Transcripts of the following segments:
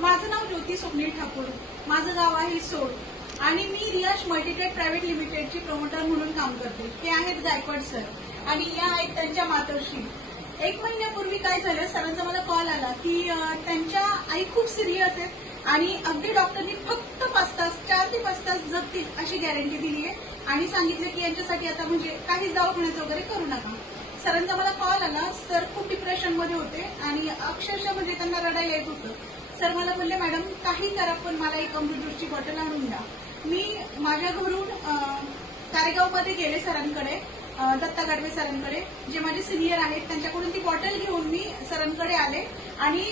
माझं नाव ज्योती स्वप्नील ठाकूर, माझं गाव आहे सोड आणि मी रियाश मल्टीटेक प्रायव्हेट लिमिटेडची प्रमोटर म्हणून काम करते. ते आहेत गायकवाड सर आणि या आहेत त्यांच्या मातोश्री. 1 महिन्यापूर्वी काय झालं, सरांचा मला कॉल आला की त्यांच्या आई खूप सिरियस आहेत आणि अगदी डॉक्टरनी फक्त 5 तास 4 ते 5 तास जगतील अशी गॅरंटी दिली आहे आणि सांगितलं की यांच्यासाठी आता म्हणजे काहीच दवाखान्याचं वगैरे करू नका. सरांचा मला कॉल आला. सर खूप डिप्रेशनमध्ये होते आणि अक्षरशः म्हणजे त्यांना रडायला येत होतं. सर मला बोलले, मॅडम काही करा पण मला एक अमृत ज्यूसची बॉटल आणून द्या. मी माझ्या घरून कारेगावमध्ये गेले सरांकडे, दत्ता गाडवे सरांकडे, जे माझे सिनियर आहेत, त्यांच्याकडून ती बॉटल घेऊन मी सरांकडे आले आणि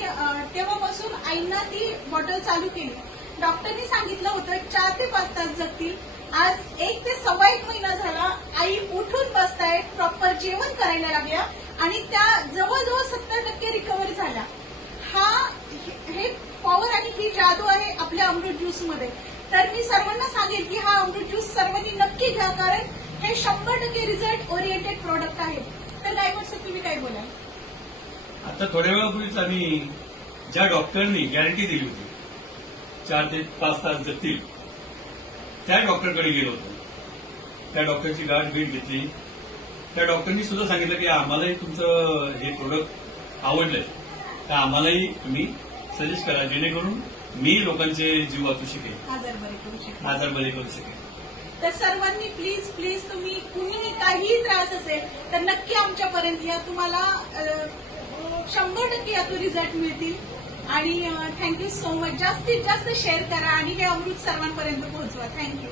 तेव्हापासून आईंना ती बॉटल चालू केली. डॉक्टरनी सांगितलं होतं 4 ते 5 तास जगतील. आज 1 ते सव्वा 1 महिना झाला. आई उठून बसतायत, प्रॉपर जेवण करायला लागल्या आणि त्या जवळजवळ 70% रिकव्हरी झाल्या. हे पॉवर आणि ही जादू आहे आपल्या अमृत ज्यूसमध्ये. तर मी सर्वांना सांगेन की हा अमृत ज्यूस सर्वांनी नक्की घ्या, कारण हे 100% रिझल्ट ओरिएंटेड प्रोडक्ट आहे. तर गायकवाड सर तुम्ही काय बोलाल? आता थोड्या वेळापूर्वीच आम्ही ज्या डॉक्टरनी गॅरंटी दिली होती 4 ते 5 तास जगतील, त्या डॉक्टरकडे गेलो होतो. त्या डॉक्टरची गाठ भेट घेतली. त्या डॉक्टरनी सुद्धा सांगितलं की आम्हालाही तुमचं हे प्रोडक्ट आवडलंय, तर आम्हालाही तुम्ही सजेस्ट करा, जेणेकरून मी लोकांचे जीव वाचू शकेल, आजार बरे करू शकेल. तर सर्वांनी प्लीज प्लीज तुम्ही कुणीही काहीही त्रास असेल तर नक्की आमच्यापर्यंत या. तुम्हाला 100% यातून रिझल्ट मिळतील. आणि थँक्यू सो मच. जास्तीत जास्त शेअर करा आणि हे अमृत सर्वांपर्यंत पोहोचवा. थँक्यू.